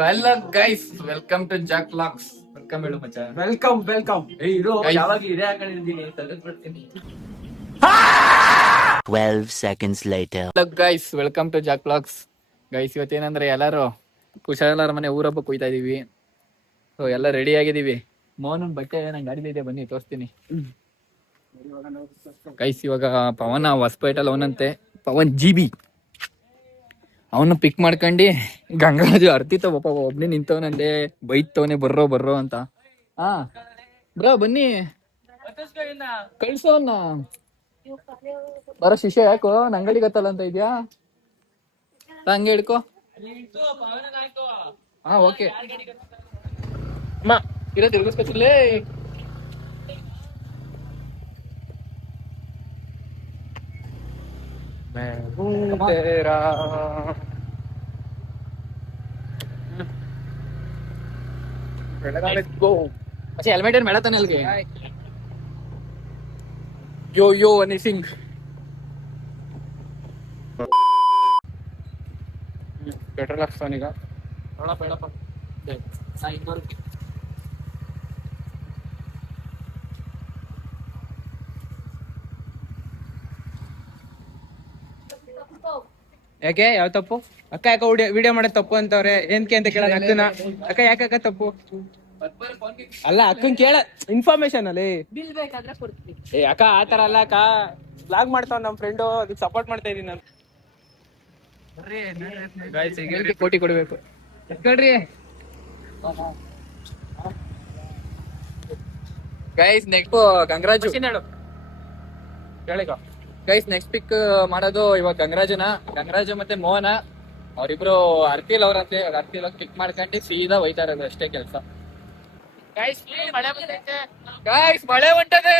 Hello guys, welcome to Jack Locks. Welcome ಹೇಳು ಮಚ್ಚ. Welcome. ಇರು, Guys. ಯಾವಾಗ ಇದೇ ಹಾಕೊಂಡಿದ್ದೀನಿ ತೆಗೆದ್ಬಿಡ್ತೀನಿ. 12 seconds later. Hello guys, welcome to Jack Locks. Guys, ಇವತ್ತೇನಂದ್ರೆ ಎಲ್ಲಾರು ಕುಶಾಲರ ಮನೆ ಊರಬ್ಬ ಕುಯ್ತಾ ಇದೀವಿ. ಸೊ ಎಲ್ಲ ರೆಡಿ ಆಗಿದೀವಿ. ಮೋಹನ್ ಬಟ್ಟೆ ನಂಗೆ ಗಾಡಿಲಿದೆ, ಬನ್ನಿ ತೋರಿಸ್ತೀನಿ. ಗೈಸ್, ಇವಾಗ ಪವನ್ ಹೊಸಪೇಟಲ್ಲಿ ಅವನಂತೆ, ಪವನ್ GB ಅವನು ಪಿಕ್ ಮಾಡ್ಕೊಂಡು ಗಂಗಾಜು ಅರ್ತಿತ ಒಬ್ಬನೇ ನಿಂತವನಂದೆ, ಬೈತವನೆ ಬರ್ರೋ ಅಂತ. ಹಾ ಬ್ರೋ ಬನ್ನಿ, ಕಳ್ಸೋನ್ನ ಬರೋ ಶಿಷ್ಯ. ಯಾಕೋ ನಂಗಡಿ ಗೊತ್ತಲ್ಲ ಅಂತ ಇದ್ಯಾ, ಹಂಗೆ ಹಿಡ್ಕೋ. ಹಾ ಓಕೆ ಅಮ್ಮ, ಇರೋ ತಿರ್ಗಿಸ್ಕೊತಿರ್ಲೇ. अच्छा हेलमेट ಏನ್ ಬೇಡ ತಾನೆ ಅಲ್ಲಿಗೆ. ಯೋ ಅನಿಸಿಂಗ್ ಪೆಟ್ರೋಲ್ ಹಾಕ್ಸ್ತಾನೀಗ. ಬೇಡಪ್ಪ ಯಾಕೆ ಯಾವ ತಪ್ಪು? ಅಕ್ಕ ಯಾಕ ವಿಡಿಯೋ ಮಾಡೋದ್ ತಪ್ಪು ಅಂತವ್ರೆ, ಏನ್ಕೆ ಅಂತ ಕೇಳ ಅಕ್ಕನ. ಅಕ್ಕ ಯಾಕ ತಪ್ಪು ಅಲ್ಲ, ಅಕ್ಕನ್ ಕೇಳ ಇನ್ಫಾರ್ಮೇಶನ್ ಅಲ್ಲಿ. ಏ ಅಕ್ಕ ಆತರ ಅಲ್ಲ ಅಕ್ಕ, ಬ್ಲಾಗ್ ಮಾಡ್ತಾವ್ ನಮ್ ಫ್ರೆಂಡು, ಅದಕ್ಕೆ ಸಪೋರ್ಟ್ ಮಾಡ್ತಾ ಇದೀನಿ ನಾನು. ಕೋಟಿ ಕೊಡ್ಬೇಕು ಕಳ್ರಿ. Guys next Gangaraju guys, next pick ಮಾಡೋದು ಇವಾಗ ಗಂಗರಾಜು ಮತ್ತೆ ಮೋಹನ. ಅವ್ರಿಬ್ರು ಅರ್ತಿಲ್ ಅವ್ರಂತೆ. ಅರ್ತಿಲ್ ಪಿಕ್ ಮಾಡ್ಕೊಂಡು ಸೀದಾ ಹೋಯ್ತಾ ಇರೋದು, ಅಷ್ಟೇ ಕೆಲ್ಸ. ಗೈಸ್ ಮಳೆ ಹೊಂಟದೆ.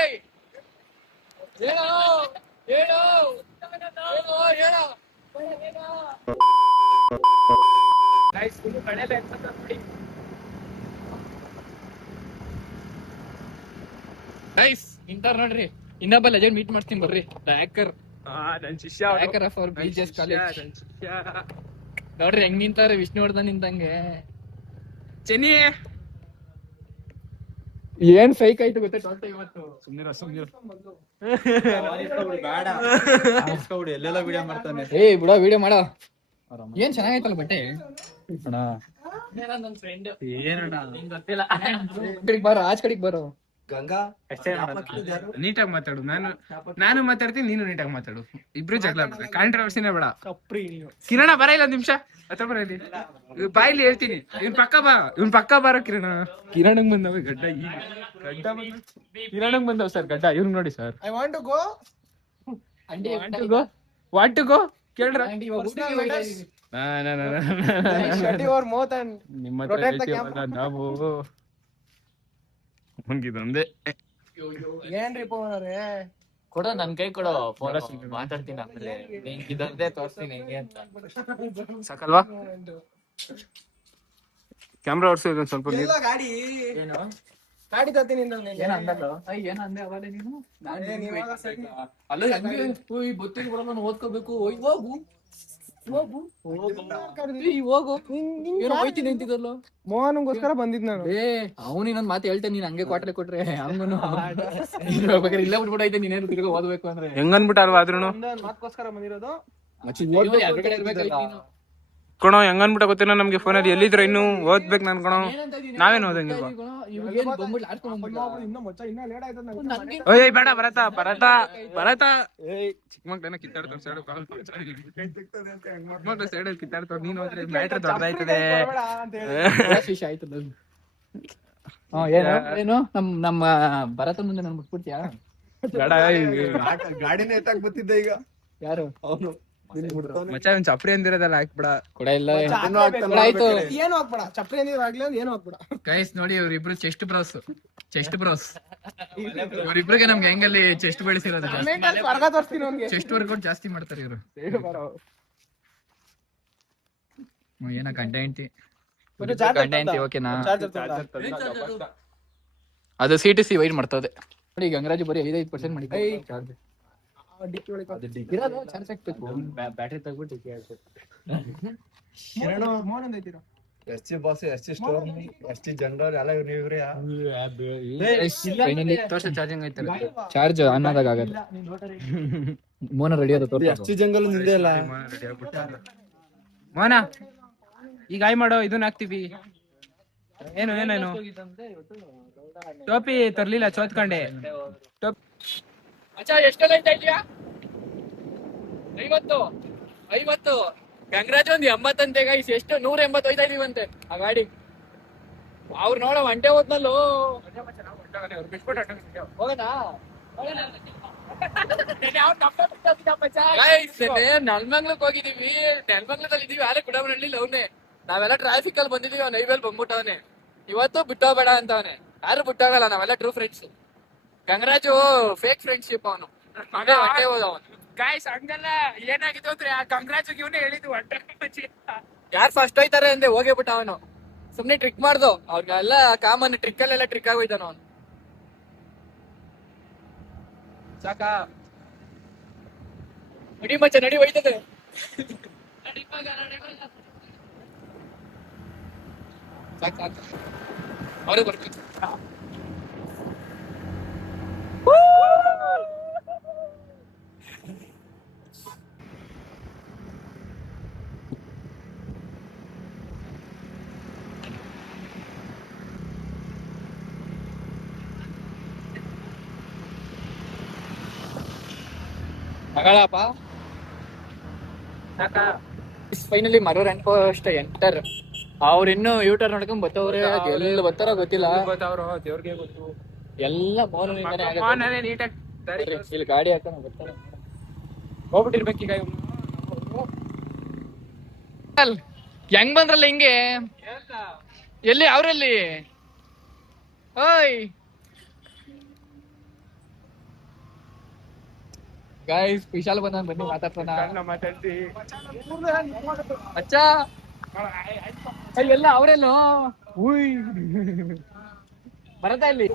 ಗೈಸ್ ಇಂಟರ್ ನೋಡ್ರಿ, ಇನ್ನೊಬ್ಬ ಲೆಜೆಂಡ್ ಮೀಟ್ ಮಾಡ್ತೀನಿ ಬರ್ರಿ. ಹ್ಯಾಕರ್ ನನ್ ಶಿಷ್ಯ ಆಫ್ ಅವರ್ BGS ಕಾಲೇಜ್ ನೋಡ್ರಿ ಹೆಂಗ್ ನಿಂತಾರೆ, ವಿಷ್ಣುವರ್ಧನ್ ನಿಂತಂಗೆ. ಚೆನ್ನಿ ಏನ್ ಸೈಕ್ ಆಯ್ತು ಗೊತ್ತೇ ಇವತ್ತು. ಎಲ್ಲೆಲ್ಲ ವಿಡಿಯೋ ಮಾಡ್ತಾನೆ. ಏ ಬಿಡೋ, ವಿಡಿಯೋ ಮಾಡೋ. ಏನ್ ಚೆನ್ನಾಗೈತಲ್ಲ ಬಟ್ಟೆ. ಬಾರೋ, ಆಚ್ ಕಡೆಗ್ ಬಾರೋ. ಗಂಗಾ ನೀಟಾಗಿ ಮಾತಾಡು. ನಾನು ಮಾತಾಡ್ತೀನಿ, ನೀನು ನೀಟಾಗಿ ಮಾತಾಡು. ಇಬ್ರು ಜಗಳ ಬೇಡ, ಕಾಂಟ್ರವರ್ಸಿನೇ ಬೇಡ. ಕಿರಣ ಬರ, ಇಲ್ಲ ನಿಮಿಷ ಅಥವಾ ಬರ ಇಲ್ಲಿ ಬಾಯಿಲಿ ಹೇಳ್ತೀನಿ. ಇವ್ನ್ ಪಕ್ಕ ಬಾರೋ ಕಿರಣ. ಕಿರಣಂಗ್ ಬಂದವ ಗಡ್ಡ, ಈಗ ಗಡ್ಡ ಕಿರಣಂಗ್ ಬಂದವ ಸರ್ ಗಡ್ಡ. ಇವ್ನ್ ನೋಡಿ sir, I want to go. What to go ಕೇಳ್ರ. Shut your mouth and ನಿಮ್ಮ protect the camera. ನಾವು ಹಂಗಿದಂದೆ. ಏನ್ರಿ ಪವನರೇ, ಕೊಡ, ನನ್ ಕೈ ಕೊಡೋ, ಫೋನ್ ಮಾತಾಡ್ತೀನಿ. ಆಮೇಲೆ ಇದೊಂದೇ ತೋರಿಸ್ತೀನಿ ಹೆಂಗೆ ಅಂತ. ಸಾಕಲ್ವಾ ಕ್ಯಾಮ್ರಾ ಓಡಿಸಿ ಸ್ವಲ್ಪ ನೀರು. ಎಲ್ಲ ಗಾಡಿ ಏನು ಗಾಡಿ ತರ್ತೀನಿ ಏನ್ ಅಂದಲ್ಲ? ಏನ ಅಂದೆ ಅವಾಗ ನೀನು? ಅಲ್ಲ ಹಂಗೆ ಬೊತ್ತಿಗೆ ಬರೋಣ, ಓದ್ಕೋಬೇಕು. ಹೋಗು ಏನೋ ಹೋಯ್ತೀನಿ ಅಂತಿದ್ದಲ್ಲ. ಮೋಹನ್ಗೋಸ್ಕರ ಬಂದಿದ್ ನಾನು. ಏ ಅವನು ಇನ್ನೊಂದ್ ಮಾತು ಹೇಳ್ತೇನೆ, ನೀನ್ ಹಂಗೆ ಕ್ವಾಟ್ರೆ ಕೊಟ್ರೆ ಹಂಗನು ಬೇಕಾದ್ರೆ ಇಲ್ಲೇ ಬಿಟ್ಬಿಟ್ಟೈತೆ. ನೀನೇನು ತಿರ್ಗಾ ಓದ್ಬೇಕು ಅಂದ್ರೆ ಹೆಂಗನ್ಬಿಟ್ಟು ಅಲ್ವಾ ಆದ್ರೂ ಮಾತ್ಕೋಸ್ಕರ ಬಂದಿರೋದು. ಎದುರುಗಡೆ ಇರ್ಬೇಕಾಯ್ತು ನೀನು. ಕಣೋ ಹೆಂಗನ್ಬಿಟ್ಟ ಗೊತ್ತಿಲ್ಲ ನಮ್ಗೆ. ಫೋನಲ್ಲಿ ಎಲ್ಲಿದ್ರು ಇನ್ನು ಓದ್ಬೇಕು ನನ್ ಕಣೋ. ನಾವೇನ್ ಓದಂಗಿಲ್ವಾ? ಇನ್ನ ಮಚ್ಚ ಇನ್ನ ಲೇಟ್ ಆಯ್ತದ ನಂಗೆ. ಓಯ್ ಬೇಡ, ಭರತ ಚಿಕ್ಕ ಮಕ್ಳನ್ನ ಕಿತ್ತಾಡ್ತಾವ್ ಸೈಡ್. ಮಕ್ಳು ಸೈಡಲ್ಲಿ ಕಿತ್ತಾಡ್ತಾವ್. ನೀನ್ ಹೋದ್ರೆ ಮ್ಯಾಟ್ರ್ ದೊಡ್ಡದಾಯ್ತದೆ. ವಿಷಯ ಆಯ್ತದ. ಏನು ನಮ್ಮ ಭರತ ಮುಂದೆ ನನ್ ಬಿಟ್ಬಿಡ್ತೀಯಾ? ಗಾಡಿನೇ ಎತ್ತಾಕ್ ಬತ್ತಿದ್ದ ಈಗ. ಯಾರು ಅವನು ಮಚ್ಚ ಒಂದ್ ಚಪ್ರಿ ಅಂದಿರೋದಲ್ಲ ಹಾಕ್ಬಿಡ. ಕೂಡ ಇಲ್ಲ. ಆಯ್ತು, ಏನು ಹಾಕ್ಬೇಡ. ಚಪ್ರಿ ಅಂದಿದ್ರು ಆಗ್ಲಿ, ಏನು ಹಾಕ್ಬೇಡ. ಗೈಸ್ ನೋಡಿ, ಇವ್ರಿಬ್ರು ಚೆಸ್ಟ್ ಬ್ರೋಸ್. ಇವ್ರಿಬ್ರಿಗೆ ನಮ್ಗೆ ಹೆಂಗಲ್ಲಿ ಚೆಸ್ಟ್ ಬೆಳೆಸಿರೋದು. ಸ್ವರ್ಗ ತೋರಿಸ್ತೀನಿ ಅವ್ನಿಗೆ. ಚೆಸ್ಟ್ ವರ್ಕೌಟ್ ಜಾಸ್ತಿ ಮಾಡ್ತಾರೆ ಇವರು. ಏನ ಗಂಡ ಹೆಂಡತಿ ಓಕೆನಾ? ಅದು CTC ವೈಟ್ ಮಾಡ್ತದೆ ನೋಡಿ. ಗಂಗರಾಜು ಬರೀ 5% ಮಾಡಿ ಚಾರ್ಜ್. ಬ್ಯಾಟ್ರಿ ತಗ್ಬಿಟ್ಟು ಮೋಹನ್ ಐತಿರೋ ಎಸ್ ಬಾಸ್ ಎಸ್ ಸ್ಟೋರ್ ಎಸ್ ಜನರಲ್ ಎಲ್ಲ ಇವ್ರಿ ಫೈನಲಿ ತೋರ್ಸ ಚಾರ್ಜಿಂಗ್ ಐತಲ್ಲ ಚಾರ್ಜ್ ಆನ್ ಆದಾಗ ಆಗಲ್ಲ. ಮೋನ ರೆಡಿ ಆದ ಎಸ್ ಜಂಗಲ್ ನಿಂದೆ ಅಲ್ಲ ಮೋನ ಈಗ ಆಯ್ ಮಾಡೋ ಇದನ್ನ ಹಾಕ್ತಿವಿ. ಏನೇನು ಟೋಪಿ ತರ್ಲಿಲ್ಲ ಚೋತ್ಕೊಂಡೆ. ಅಚ್ಚಾ ಎಷ್ಟೆಲ್ಲ ಐತಾ ಇದೆಯಾ? 50 ಗಂಗರಾಜ್ ಒಂದು 80 ಅಂತೆ ಗೈಸ್. ಎಷ್ಟು 180 ಹೋಯ್ತಾ ಇದೀವಂತೆ ಆ ಗಾಡಿ. ಅವ್ರು ನೋಡೋ ಒಂಟೆ ಹೋದ್ನಲ್ಲೋ ಹೋಗೋಣ. ನೆಲಮಂಗ್ಲಕ್ ಹೋಗಿದೀವಿ, ನೆಲಮಂಗ್ಲದಲ್ಲಿ ಇದೀವಿ, ಆದ್ರೆ ಕುಡಮನಹಳ್ಳಿ ಲವ್ನೆ. ನಾವೆಲ್ಲ ಟ್ರಾಫಿಕ್ ಅಲ್ಲಿ ಬಂದಿದೀವಿ, ಅವ್ನ ನೈವೇಲ್ ಬಂದ್ಬಿಟ್ಟವನೆ. ಇವತ್ತು ಬಿಟ್ಟೋಗ್ಬೇಡ ಅಂತವನೆ. ಯಾರು ಬಿಟ್ಟೋಗಲ್ಲ, ನಾವೆಲ್ಲ true friends. Gangaraju fake friendship ಅವನು. ಹೊಟ್ಟೆ ಹೋದ ಅವನು. ಗಾಯ್ಸ್ ಹಂಗಲ್ಲ, ಏನಾಗಿತ್ತು ಅಂದ್ರೆ ಆ ಕಂಗ್ರಾಜ್ ಇವನೇ ಹೇಳಿದ್ದು ಹೊಟ್ಟೆ ಯಾರು ಫಸ್ಟ್ ಹೋಯ್ತಾರೆ ಅಂದೆ ಹೋಗೇ ಬಿಟ್ಟ ಅವನು. ಸುಮ್ನೆ ಟ್ರಿಕ್ ಮಾಡ್ದು ಅವ್ರಿಗೆಲ್ಲ ಕಾಮನ್ ಟ್ರಿಕ್ ಅಲ್ಲೆಲ್ಲ ಟ್ರಿಕ್ ಆಗೋಯ್ತಾನ ಅವನು. ಸಾಕ ನಡಿ ಮಚ್ಚ ನಡಿ ಹೋಯ್ತದೆ. ಸಾಕು ಸಾಕು ಅವರು ಬರ್ಬೇಕು. ಮಗಳಪ್ಪ ಫೈನಲಿ ಮರೂರ್ ಅಂಡ್ ಪೋಸ್ಟ್ ಎಂಟರ್. ಅವ್ರಿನ್ನು ಯೂಟರ್ ನೋಡ್ಕೊಂಡ್ ಬತ್ತವ್ರೆ. ಎಲ್ಲಿ ಬರ್ತಾರೋ ಗೊತ್ತಿಲ್ಲ, ದೇವ್ರಿಗೆ ಗೊತ್ತು. ಎಲ್ಲ ಮೋನಿಂದಾನೆ ಆಗುತ್ತೆ. ಮೋನನೇ ನೀಟಾಗಿ ಇಲ್ಲಿ ಗಾಡಿ ಹಾಕೋಣ ಬರ್ತಾರೆ. ಹೋಗ್ಬಿಟ್ಟಿರ್ಬೇಕೀಗ ಇವ್ನು. ಹೆಂಗ್ ಬಂದ್ರಲ್ಲ ಹಿಂಗೆ? ಎಲ್ಲಿ ಅವ್ರೆಲ್ಲಿ? ಓಯ್ ಗೈಸ್ ವಿಶಾಲ್ ಬಂದ, ಬನ್ನಿ ಮಾತಾಡ್ಸೋಣ. ಮಾತಾಡ್ತಿ ಅಚ್ಚ ಎಲ್ಲ ಅವ್ರೇನು ಬರತಾ ಇಲ್ಲಿ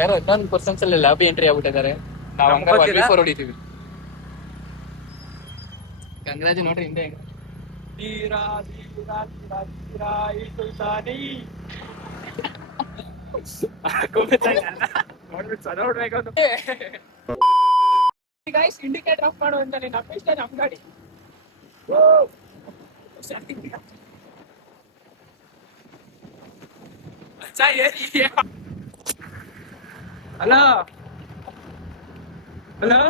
ಯಾರೋ 11% ಅಲ್ಲಿ ಲಾಬಿ ಎಂಟ್ರಿ ಆಗ್ಬಿಟ್ಟಿದ್ದಾರೆ. ನಾವು ಹಂಗ ಹೊಡಿತೀವಿ. ಗಂಗರಾಜ್ ನೋಡ್ರಿ ಹಿಂದೆ ಇಂಡಿಕೇಟರ್ ಆಫ್ ಮಾಡು ಅಂತ ನಮ್ಮಿಷ್ಟ. ನಮ್ ಗಾಡಿ ಹಲೋ ಹಲೋ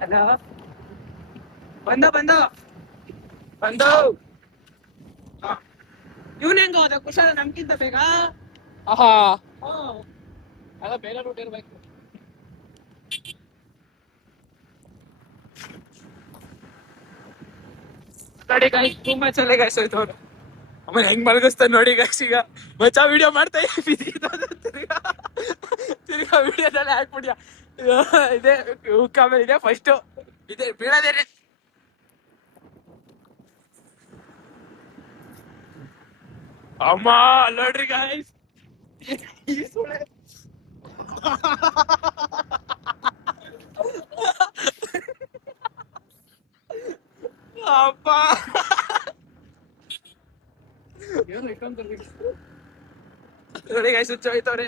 ಹಲೋ ಬಂದ ಇವನ್ ಹೆಂಗ ಹೋದ ಕುಶಾಲ ನಮ್ಗಿಂತ ಬೇಗ? ಆಹಾ ಅಲ್ಲ ಬೇರೆ ರೂಟ್ ಇರ್ಬೇಕು. ನೋಡಿ ಗಾಯ್ಸ್ ತುಂಬಾ ಚಲೆ ಗಾಯ್ಸ್ ಹೋಯ್ತು ಅವ್ರು. ಆಮೇಲೆ ಹೆಂಗ್ ಮಲಗಿಸ್ತಾನ ನೋಡಿ ಗಾಯ್ಸ್. ಈಗ ಮಚ್ಚಾ ವಿಡಿಯೋ ಮಾಡ್ತಾ ತಿರ್ಗಾ ವಿಡಿಯೋದಲ್ಲೇ ಹಾಕ್ಬಿಡ್ಯ. ಇದೆ ಆಮೇಲೆ ಇದೆ ಫಸ್ಟ್ ಇದೆ ಬೀಳೋದೇನೆ. ಅಮ್ಮ ನೋಡ್ರಿ ಗಾಯ್ಸ್, ಅಪ್ಪ ನೋಡಿ ಗಾಯ್ಸ್ ಹುಚ್ಚ ಹೋಯ್ತವ್ರೆ.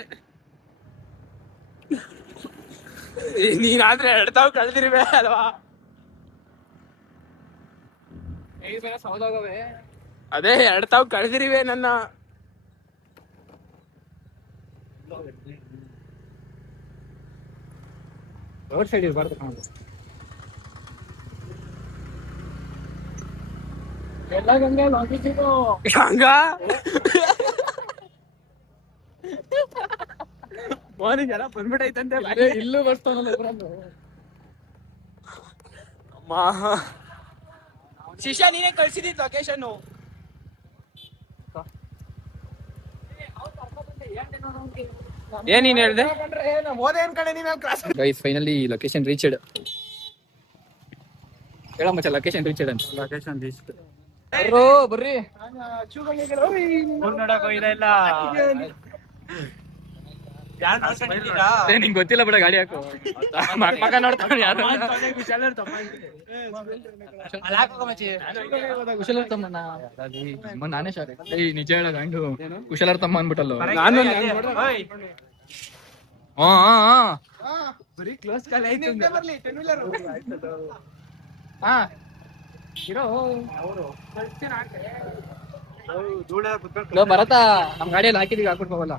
ನೀನಾದ್ರೆ ಎಡ್ತಾವ್ ಕಳ್ದಿರ್ಬೇ ಅಲ್ವಾ? ಸೌದಾಗವೆ ಅದೇ 2 ತಾವ್ ಕಳ್ದಿರಿವೆ ನನ್ನ. ರೋಡ್ ಸೈಡ್ ಇರ್ಬಾರ್ದು ಎಲ್ಲ ಗಂಗೆ ಹೋಗಿದ್ದೀವಿ ಹಂಗ ಮಾರ್ನಿಂಗ್ ಎಲ್ಲ ಬಂದ್ಬಿಟ್ಟೈತಂತೆ. ಇಲ್ಲೂ ಬರ್ತಾನಲ್ಲ ಶಿಷ್ಯ ನೀನೇ ಕಳ್ಸಿದಿದ್ ಲೊಕೇಶನ್. ಏನ್ ನೀನ್ ಹೇಳ್ದೆ? Guys finally location reached. ಹೇಳ ಮಚ್ಚ ಲೊಕೇಶನ್ ರೀಚ್ಡ್ ಅಂತ. Location reached. ಬರ್ರಿ ನಿಂಗೆ ಗೊತ್ತಿಲ್ಲ ಬಿಡ ಗಾಡಿ ಹಾಕು ಮಕ್ಕ ನೋಡ್ತಾನೆ ಯಾರು ಕುಶಲಾರ್ಥಮ್ಮನ ನಾನೇ ಶಾಲೆ ಏಯ್ ನಿಜ ಹೇಳ ಗಂಡು ಕುಶಲಾರ್ಥಮ್ಮ ಅನ್ಬಿಟ್ಟಲ್ಲ ನಾನು ಬರೀ ಕ್ಲೋಸ್ ಕಾಲ್ ಆಯ್ತು ಬರ್ಲಿ 10 wheeler ಹಾ ಇರೋ ಭರತ ನಮ್ ಗಾಡಿಯಲ್ಲಿ ಹಾಕಿದೀವಿ ಹಾಕ್ಬಿಟ್ಟು ಹೋಗಲ್ಲ